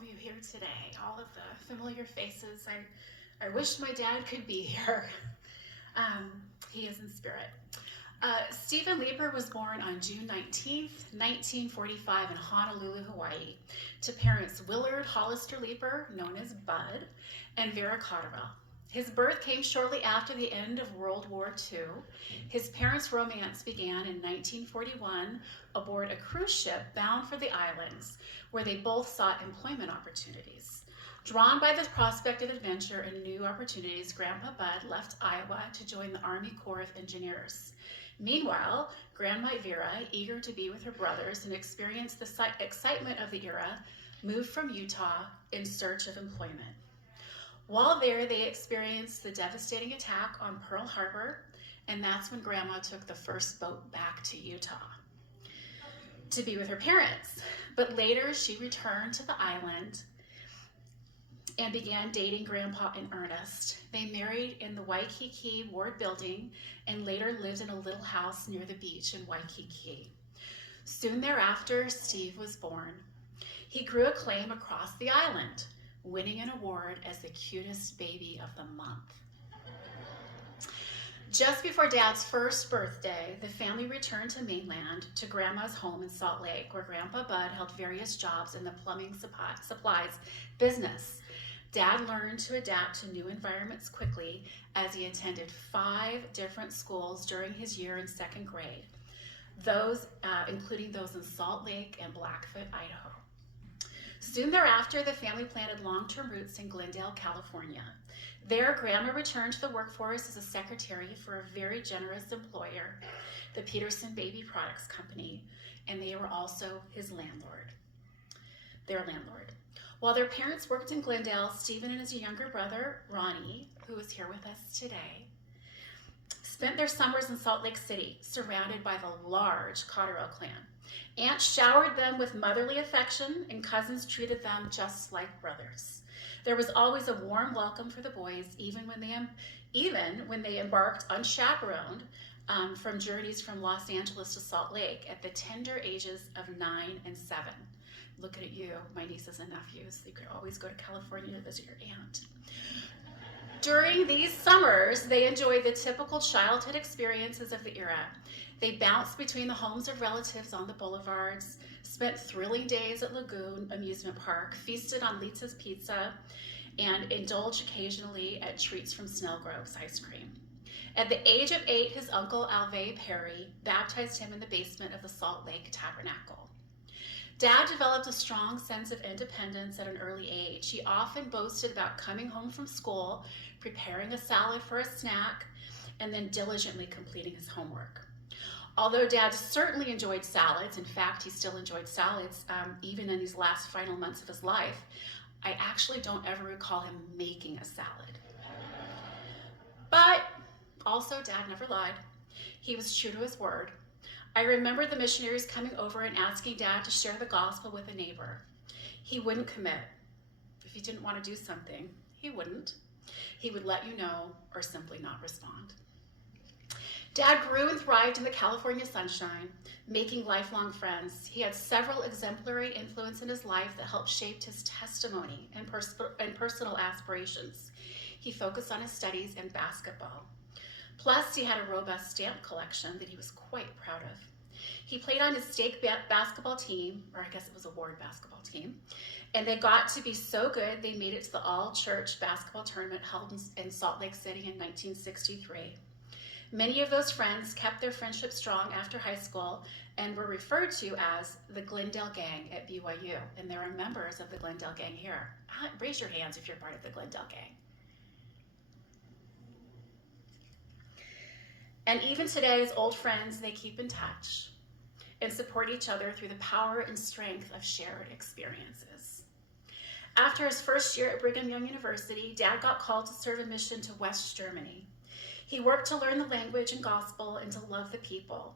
of you here today, all of the familiar faces. I wish my dad could be here. He is in spirit. Stephen Leeper was born on June 19th, 1945 in Honolulu, Hawaii, to parents Willard Hollister Leeper, known as Bud, and Vera Cotterill. His birth came shortly after the end of World War II. His parents' romance began in 1941 aboard a cruise ship bound for the islands, where they both sought employment opportunities. Drawn by the prospect of adventure and new opportunities, Grandpa Bud left Iowa to join the Army Corps of Engineers. Meanwhile, Grandma Vera, eager to be with her brothers and experience the excitement of the era, moved from Utah in search of employment. While there, they experienced the devastating attack on Pearl Harbor, and that's when Grandma took the first boat back to Utah to be with her parents. But later, she returned to the island and began dating Grandpa in earnest. They married in the Waikiki Ward building and later lived in a little house near the beach in Waikiki. Soon thereafter, Steve was born. He grew acclaim across the island, winning an award as the cutest baby of the month. Just before Dad's first birthday, the family returned to mainland to Grandma's home in Salt Lake, where Grandpa Bud held various jobs in the plumbing supplies business. Dad learned to adapt to new environments quickly as he attended 5 different schools during his year in 2nd grade, including those in Salt Lake and Blackfoot, Idaho. Soon thereafter, the family planted long-term roots in Glendale, California. There, Grandma returned to the workforce as a secretary for a very generous employer, the Peterson Baby Products Company, and they were also their landlord. While their parents worked in Glendale, Stephen and his younger brother, Ronnie, who is here with us today, spent their summers in Salt Lake City, surrounded by the large Cotterill clan. Aunts showered them with motherly affection, and cousins treated them just like brothers. There was always a warm welcome for the boys, even when they embarked unchaperoned from journeys from Los Angeles to Salt Lake at the tender ages of 9 and 7. Looking at you, my nieces and nephews. You could always go to California to visit your aunt. During these summers, they enjoyed the typical childhood experiences of the era. They bounced between the homes of relatives on the boulevards, spent thrilling days at Lagoon Amusement Park, feasted on Lisa's Pizza, and indulged occasionally at treats from Snellgrove's ice cream. At the age of 8, his uncle Alvey Perry baptized him in the basement of the Salt Lake Tabernacle. Dad developed a strong sense of independence at an early age. He often boasted about coming home from school, preparing a salad for a snack, and then diligently completing his homework. Although Dad certainly enjoyed salads, in fact, he still enjoyed salads even in these last final months of his life, I actually don't ever recall him making a salad. But also, Dad never lied. He was true to his word. I remember the missionaries coming over and asking Dad to share the gospel with a neighbor. He wouldn't commit. If he didn't want to do something, he wouldn't. He would let you know or simply not respond. Dad grew and thrived in the California sunshine, making lifelong friends. He had several exemplary influences in his life that helped shape his testimony and personal aspirations. He focused on his studies and basketball. Plus, he had a robust stamp collection that he was quite proud of. He played on his stake basketball team, or I guess it was a ward basketball team, and they got to be so good they made it to the all-church basketball tournament held in Salt Lake City in 1963. Many of those friends kept their friendship strong after high school and were referred to as the Glendale Gang at BYU, and there are members of the Glendale Gang here. Raise your hands if you're part of the Glendale Gang. And even today, as old friends, they keep in touch and support each other through the power and strength of shared experiences. After his first year at Brigham Young University, Dad got called to serve a mission to West Germany. He worked to learn the language and gospel and to love the people.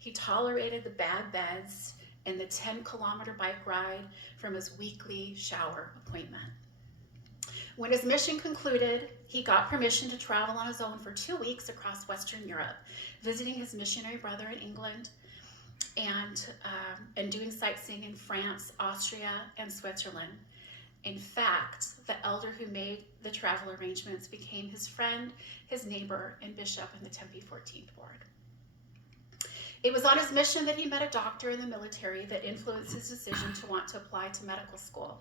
He tolerated the bad beds and the 10-kilometer bike ride from his weekly shower appointment. When his mission concluded, he got permission to travel on his own for 2 weeks across Western Europe, visiting his missionary brother in England and doing sightseeing in France, Austria, and Switzerland. In fact, the elder who made the travel arrangements became his friend, his neighbor, and bishop in the Tempe 14th Ward. It was on his mission that he met a doctor in the military that influenced his decision to want to apply to medical school.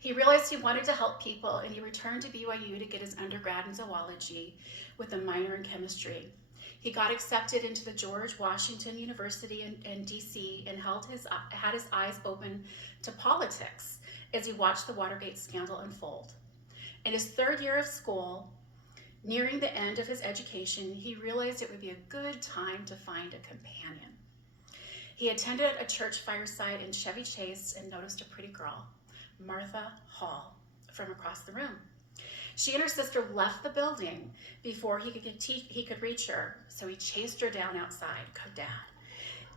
He realized he wanted to help people, and he returned to BYU to get his undergrad in zoology with a minor in chemistry. He got accepted into the George Washington University in DC and had his eyes open to politics as he watched the Watergate scandal unfold. In his third year of school, nearing the end of his education, he realized it would be a good time to find a companion. He attended a church fireside in Chevy Chase and noticed a pretty girl, Martha Hall, from across the room. She and her sister left the building before he could reach her, so he chased her down outside, go Dad,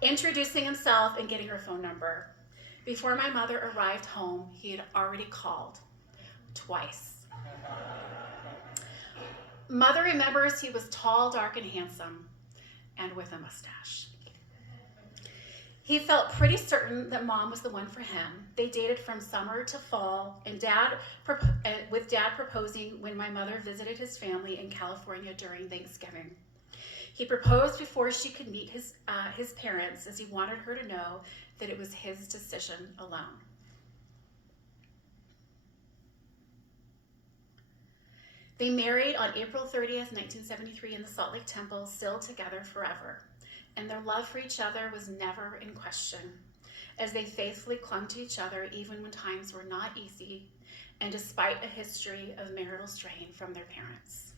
introducing himself and getting her phone number. Before my mother arrived home, he had already called twice. Mother remembers he was tall, dark, and handsome, and with a mustache. He felt pretty certain that Mom was the one for him. They dated from summer to fall, and with Dad proposing when my mother visited his family in California during Thanksgiving. He proposed before she could meet his parents, as he wanted her to know that it was his decision alone. They married on April 30th, 1973 in the Salt Lake Temple, sealed together forever. And their love for each other was never in question, as they faithfully clung to each other even when times were not easy, and despite a history of marital strain from their parents.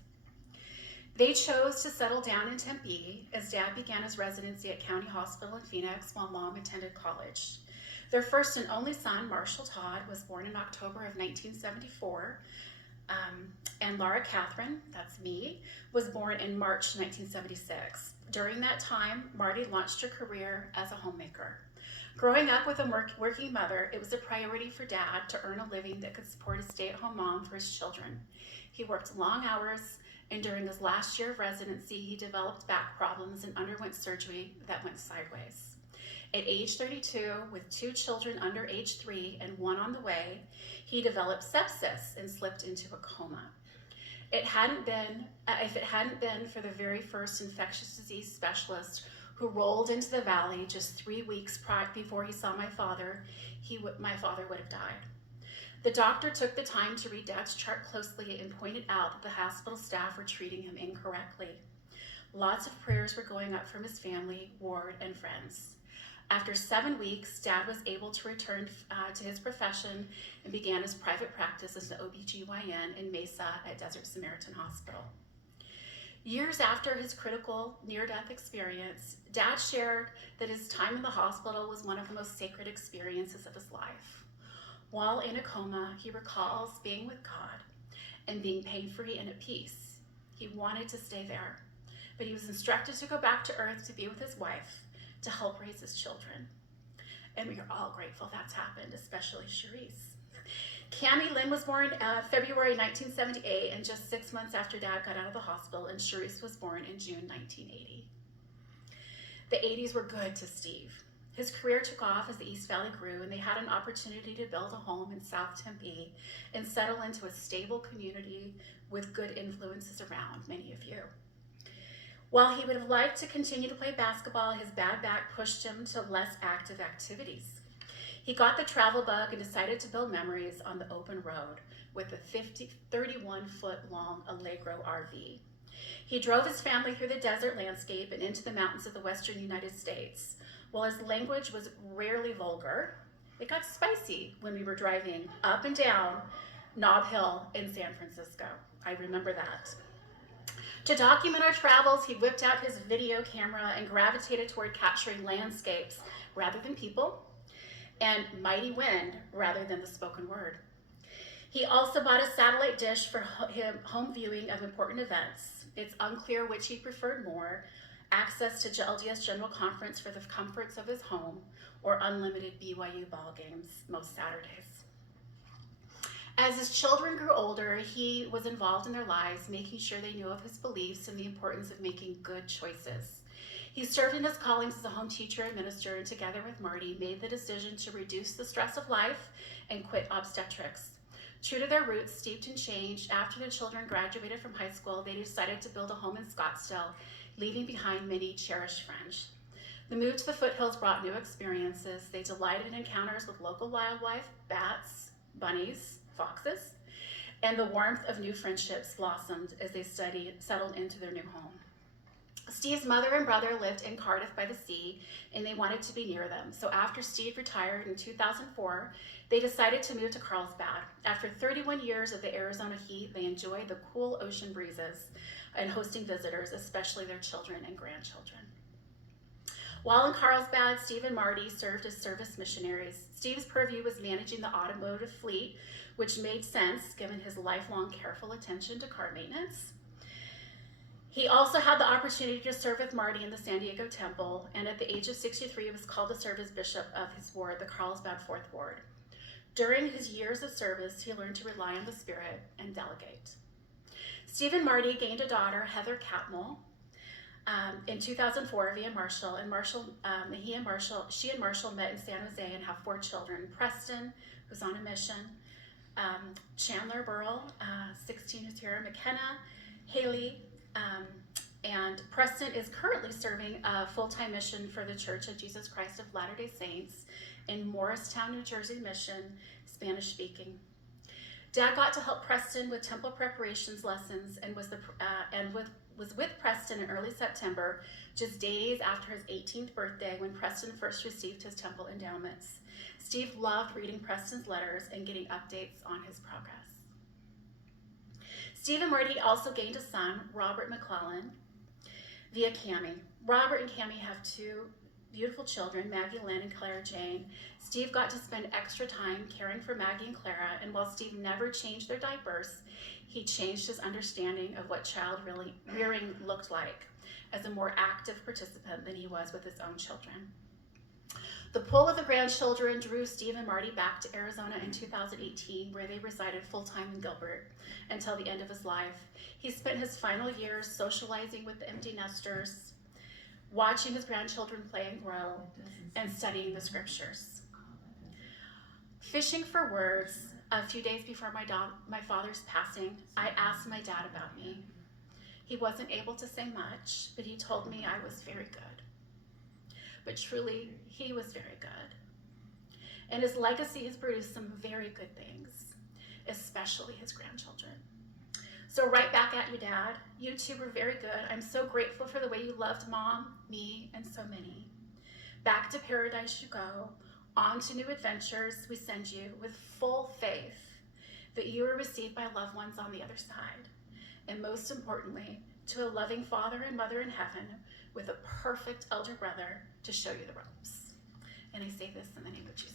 They chose to settle down in Tempe as Dad began his residency at County Hospital in Phoenix while Mom attended college. Their first and only son, Marshall Todd, was born in October of 1974, and Laura Catherine, that's me, was born in March 1976. During that time, Marty launched her career as a homemaker. Growing up with a working mother, it was a priority for Dad to earn a living that could support a stay-at-home mom for his children. He worked long hours, and during his last year of residency, he developed back problems and underwent surgery that went sideways. At age 32, with 2 children under age 3 and 1 on the way, he developed sepsis and slipped into a coma. If it hadn't been for the very first infectious disease specialist who rolled into the valley just 3 weeks before he saw my father, my father would have died. The doctor took the time to read Dad's chart closely and pointed out that the hospital staff were treating him incorrectly. Lots of prayers were going up from his family, ward, and friends. After 7 weeks, Dad was able to return to his profession and began his private practice as an OBGYN in Mesa at Desert Samaritan Hospital. Years after his critical near-death experience, Dad shared that his time in the hospital was one of the most sacred experiences of his life. While in a coma, he recalls being with God and being pain-free and at peace. He wanted to stay there, but he was instructed to go back to Earth to be with his wife, to help raise his children. And we are all grateful that's happened, especially Cherise. Cammie Lynn was born February 1978, and just 6 months after Dad got out of the hospital, and Cherise was born in June 1980. The 80s were good to Steve. His career took off as the East Valley grew, and they had an opportunity to build a home in South Tempe and settle into a stable community with good influences around, many of you. While he would have liked to continue to play basketball, his bad back pushed him to less active activities. He got the travel bug and decided to build memories on the open road with a 31-foot-long Allegro RV. He drove his family through the desert landscape and into the mountains of the western United States. While his language was rarely vulgar, it got spicy when we were driving up and down Nob Hill in San Francisco. I remember that. To document our travels, he whipped out his video camera and gravitated toward capturing landscapes rather than people, and mighty wind rather than the spoken word. He also bought a satellite dish for home viewing of important events. It's unclear which he preferred more, access to LDS General Conference for the comforts of his home, or unlimited BYU ball games most Saturdays. As his children grew older, he was involved in their lives, making sure they knew of his beliefs and the importance of making good choices. He served in his callings as a home teacher and minister, and together with Marty, made the decision to reduce the stress of life and quit obstetrics. True to their roots, steeped in change, after the children graduated from high school, they decided to build a home in Scottsdale, leaving behind many cherished friends. The move to the foothills brought new experiences. They delighted in encounters with local wildlife, bats, bunnies, foxes, and the warmth of new friendships blossomed as they settled into their new home. Steve's mother and brother lived in Cardiff by the sea, and they wanted to be near them. So after Steve retired in 2004, they decided to move to Carlsbad. After 31 years of the Arizona heat, they enjoyed the cool ocean breezes and hosting visitors, especially their children and grandchildren. While in Carlsbad, Steve and Marty served as service missionaries. Steve's purview was managing the automotive fleet, which made sense given his lifelong careful attention to car maintenance. He also had the opportunity to serve with Marty in the San Diego Temple, and at the age of 63, he was called to serve as bishop of his ward, the Carlsbad 4th Ward. During his years of service, he learned to rely on the Spirit and delegate. Steve and Marty gained a daughter, Heather Catmull, in 2004 via Marshall, and she and Marshall met in San Jose and have 4 children. Preston, who's on a mission, Chandler Burrell, 16, who's here, McKenna, Haley, and Preston is currently serving a full-time mission for the Church of Jesus Christ of Latter-day Saints in Morristown, New Jersey mission, Spanish speaking. Dad got to help Preston with temple preparations lessons and was with Preston in early September, just days after his 18th birthday when Preston first received his temple endowments. Steve loved reading Preston's letters and getting updates on his progress. Steve and Marty also gained a son, Robert McClellan, via Cammie. Robert and Cammie have 2 beautiful children, Maggie Lynn and Clara Jane. Steve got to spend extra time caring for Maggie and Clara, and while Steve never changed their diapers, he changed his understanding of what child rearing looked like as a more active participant than he was with his own children. The pull of the grandchildren drew Steve and Marty back to Arizona in 2018, where they resided full-time in Gilbert until the end of his life. He spent his final years socializing with the empty nesters, watching his grandchildren play and grow, and studying the scriptures. Fishing for words, a few days before my father's passing, I asked my dad about me. He wasn't able to say much, but he told me I was very good. But truly, he was very good. And his legacy has produced some very good things, especially his grandchildren. So right back at you, Dad. You two were very good. I'm so grateful for the way you loved Mom, me, and so many. Back to paradise you go. On to new adventures we send you with full faith that you are received by loved ones on the other side. And most importantly, to a loving Father and Mother in heaven with a perfect elder brother to show you the ropes. And I say this in the name of Jesus.